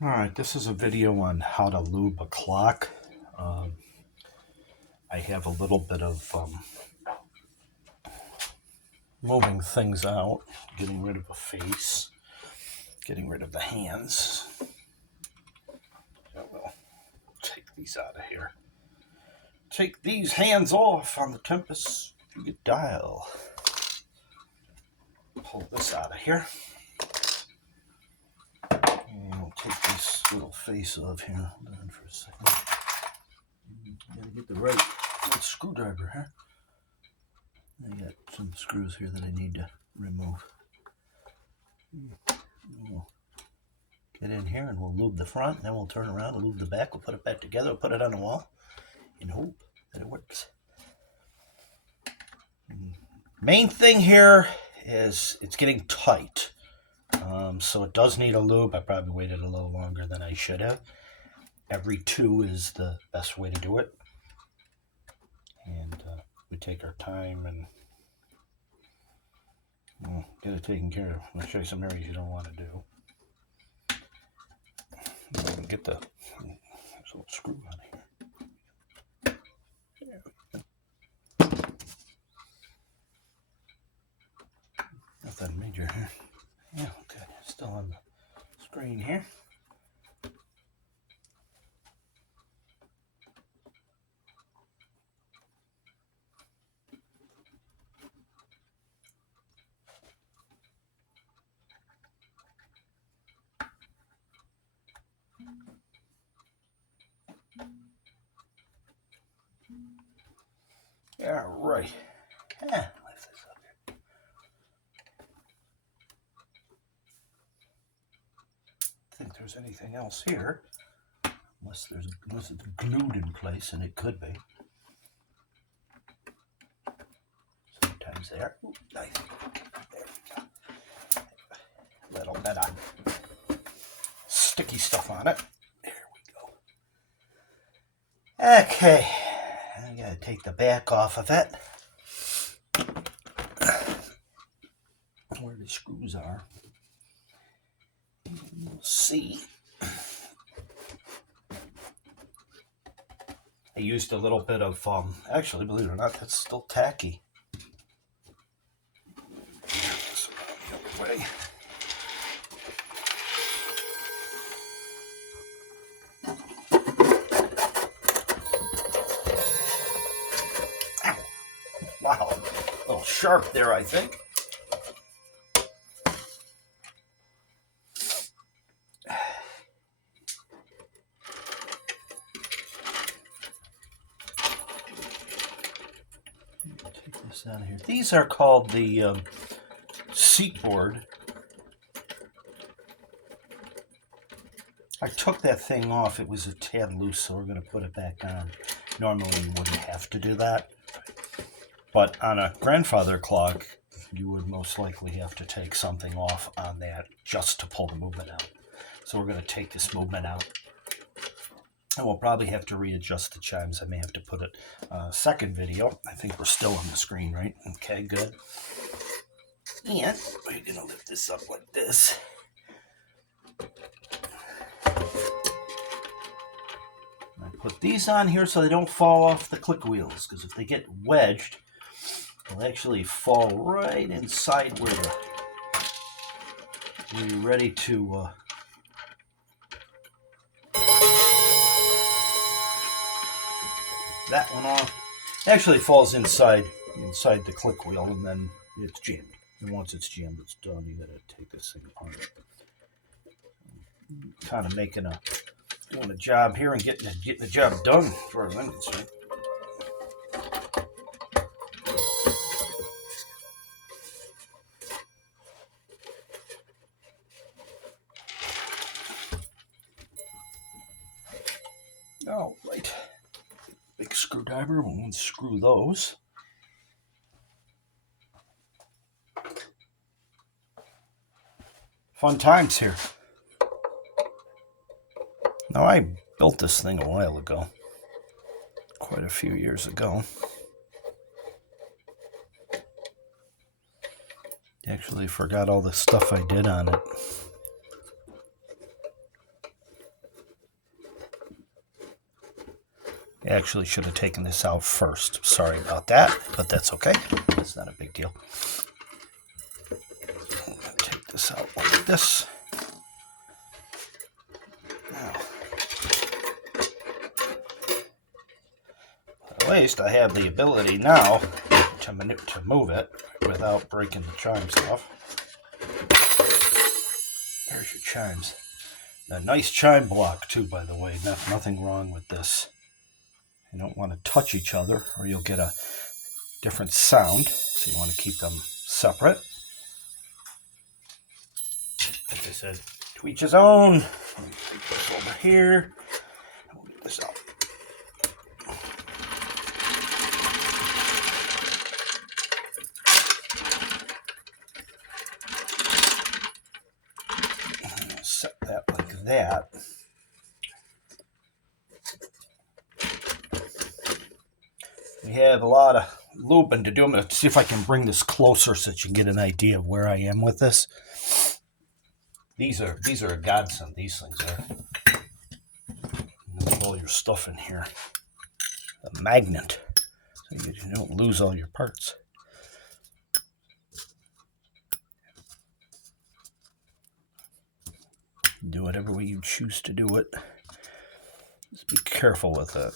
Alright, this is a video on how to lube a clock. Um, I have a little bit of moving things out, getting rid of a face, getting rid of the hands. So we'll take these out of here. Take these hands off on the Tempest dial. Pull this out of here. And we'll take this little face off here. Hold on for a second. Gotta get the right screwdriver here. I got some screws here that I need to remove. We'll get in here and we'll lube the front, then we'll turn around and lube the back. We'll put it back together, we'll put it on the wall, and hope that it works. Main thing here is it's getting tight. So it does need a lube. I probably waited a little longer than I should have. Every 2 is the best way to do it. And we take our time and get it taken care of. I'll show you some areas you don't want to do. Get the little screw on here. Nothing major here. Yeah, okay. Still on the screen here. All right. Lift this up here. I think there's anything else here, unless it's glued in place, and it could be. Sometimes there. Ooh, nice. There we go. A little bit of sticky stuff on it. There we go. Okay. I gotta take the back off of it. Where the screws are. We'll see. I used a little bit of, actually, believe it or not, that's still tacky. This around the other way. Ow. Wow, a little sharp there, I think. Take this out of here. These are called the seat board. I took that thing off. It was a tad loose, so we're going to put it back on. Normally, you wouldn't have to do that. But on a grandfather clock, you would most likely have to take something off on that just to pull the movement out. So we're going to take this movement out. And we'll probably have to readjust the chimes. I may have to put it second video. I think we're still on the screen, right? Okay, good. And we're going to lift this up like this. I put these on here so they don't fall off the click wheels, because if they get wedged, they'll actually fall right inside where you're ready to that one off. It actually falls inside the click wheel, and then it's jammed. And once it's jammed, it's done. You gotta take this thing apart. Kind of doing a job here and getting the job done, as far as I'm concerned. All right. Big screwdriver. We'll unscrew those. Fun times here. Now, I built this thing a while ago. Quite a few years ago. Actually forgot all the stuff I did on it. Actually should have taken this out first. Sorry about that, but that's okay. It's not a big deal. I'm going to take this out like this. Now, at least I have the ability now to move it without breaking the chimes off. There's your chimes. A nice chime block too, by the way. Nothing wrong with this. You don't want to touch each other or you'll get a different sound. So you want to keep them separate. Like I said, to each his own. Let me take this over here. We'll get this out. Set that like that. We have a lot of looping to do. I'm going to see if I can bring this closer so that you can get an idea of where I am with this. These are a godsend, these things are. Put all your stuff in here. A magnet, so you don't lose all your parts. Do whatever way you choose to do it. Just be careful with it.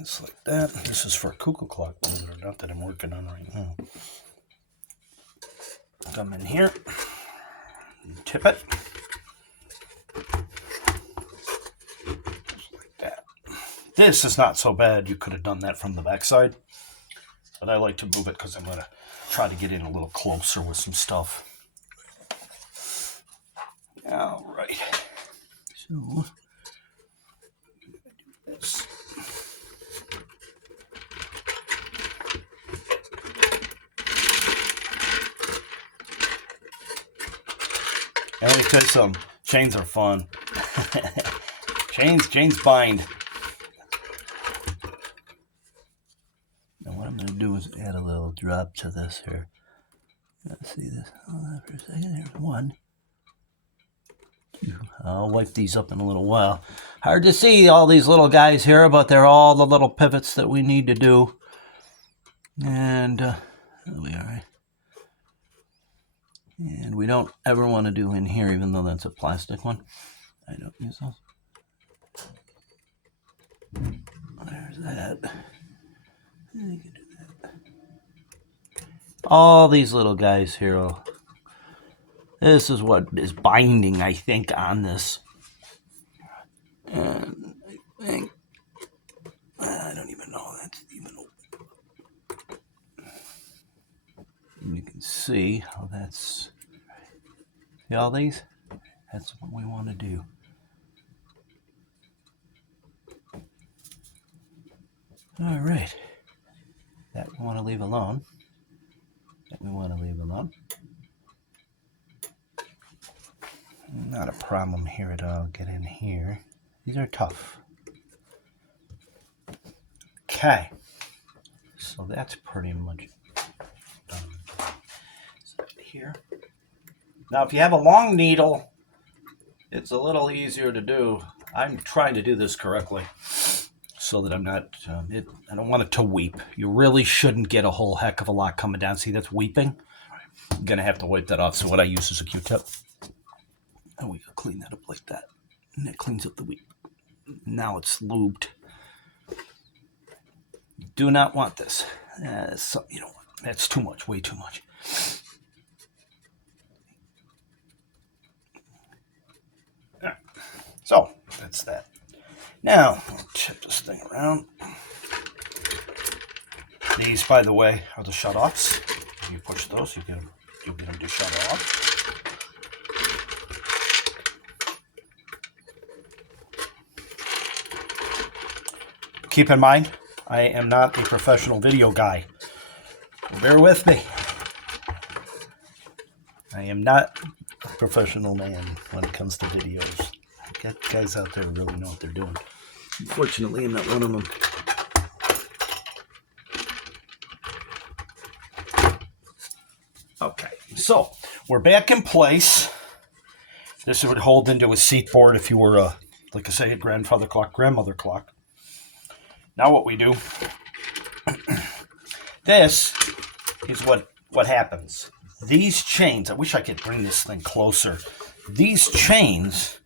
It's like that. This is for a cuckoo clock, not that I'm working on right now. Come in here, tip it. Just like that. This is not so bad. You could have done that from the backside, but I like to move it because I'm going to try to get in a little closer with some stuff. All right. So, do this. And let me tell you something. Chains are fun. Chains bind. Now what I'm going to do is add a little drop to this here. Let's see this. Hold on for a second. There's one. I'll wipe these up in a little while. Hard to see all these little guys here, but they're all the little pivots that we need to do. And there we are. And we don't ever want to do in here, even though that's a plastic one. I don't use those. There's that. You can do that. All these little guys here. This is what is binding, I think, on this. And I think, I don't even know that's even open. And you can see how that's, see all these? That's what we want to do. All right. That we want to leave alone. That we want to leave alone. Not a problem here at all. Get in here. These are tough. Okay. So that's pretty much done. Set it here. Now, if you have a long needle, it's a little easier to do. I'm trying to do this correctly so that I'm not, I don't want it to weep. You really shouldn't get a whole heck of a lot coming down. See, that's weeping. I'm going to have to wipe that off. So what I use is a Q-tip. And we can clean that up like that. And that cleans up the weep. Now it's lubed. You do not want this. So, you know, that's too much, way too much. Right. So, that's that. Now, I'll tip this thing around. These, by the way, are the shut-offs. You push those, you'll get them to shut off. Keep in mind, I am not a professional video guy. Bear with me. I am not a professional man when it comes to videos. I've got guys out there who really know what they're doing. Unfortunately, I'm not one of them. Okay, so we're back in place. This would hold into a seat board if you were, like I say, a grandfather clock, grandmother clock. Now what we do, this is what happens. These chains, I wish I could bring this thing closer. These chains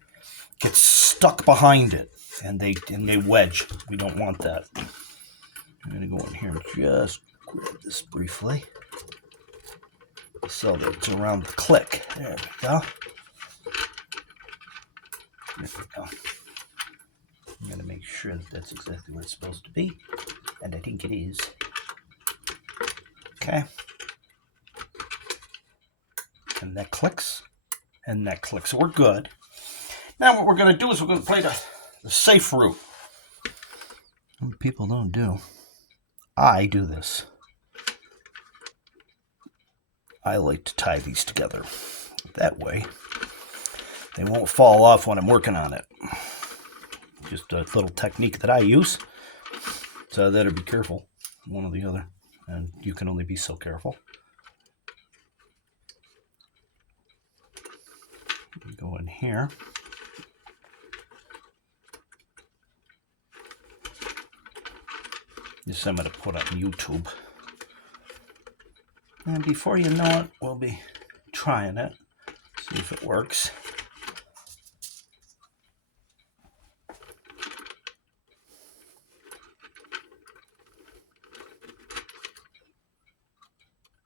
get stuck behind it, and they wedge. We don't want that. I'm going to go in here and just grab this briefly so that it's around the click. There we go. There we go. I'm going to make sure that that's exactly where it's supposed to be, and I think it is. Okay. And that clicks, and that clicks. So we're good. Now what we're going to do is we're going to play the safe route. What people don't do. I do this. I like to tie these together. That way, they won't fall off when I'm working on it. Just a little technique that I use. So that'll be careful, one or the other. And you can only be so careful. Go in here. This I'm going to put on YouTube. And before you know it, we'll be trying it. See if it works.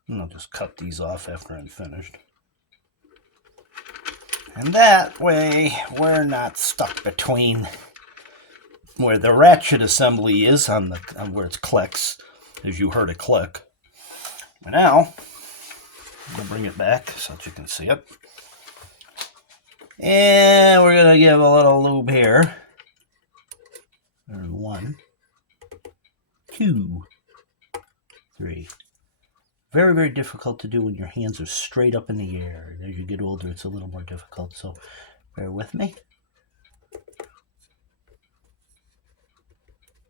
And I'll just cut these off after I'm finished. And that way, we're not stuck between where the ratchet assembly is on where it clicks, as you heard it click. And now, I'm going to bring it back so that you can see it. And we're going to give a little lube here. There's 1, 2, 3. Very, very difficult to do when your hands are straight up in the air. As you get older, it's a little more difficult, so bear with me.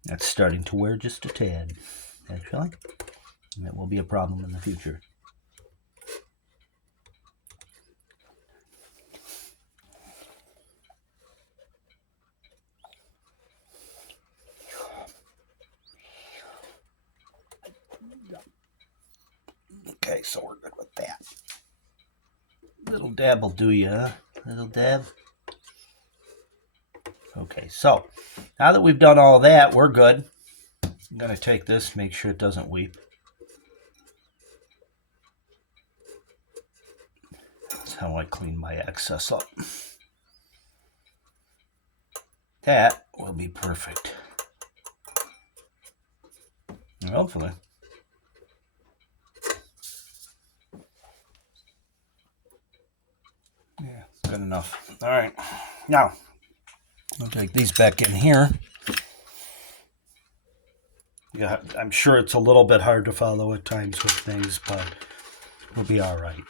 That's starting to wear just a tad, actually. And that will be a problem in the future. Okay, so we're good with that. Little dab will do you, huh? Little dab. Okay, so now that we've done all that, we're good. I'm going to take this, make sure it doesn't weep. That's how I clean my excess up. That will be perfect. And hopefully. Yeah, good enough. All right. Now, I'll take these back in here. Yeah, I'm sure it's a little bit hard to follow at times with things, but we'll be all right.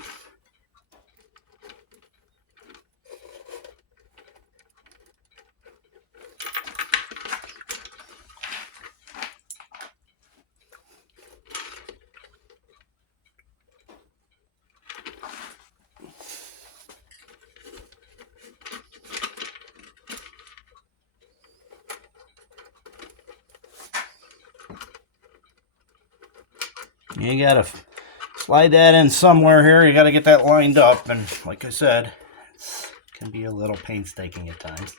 You gotta slide that in somewhere here. You gotta get that lined up, and like I said, it can be a little painstaking at times.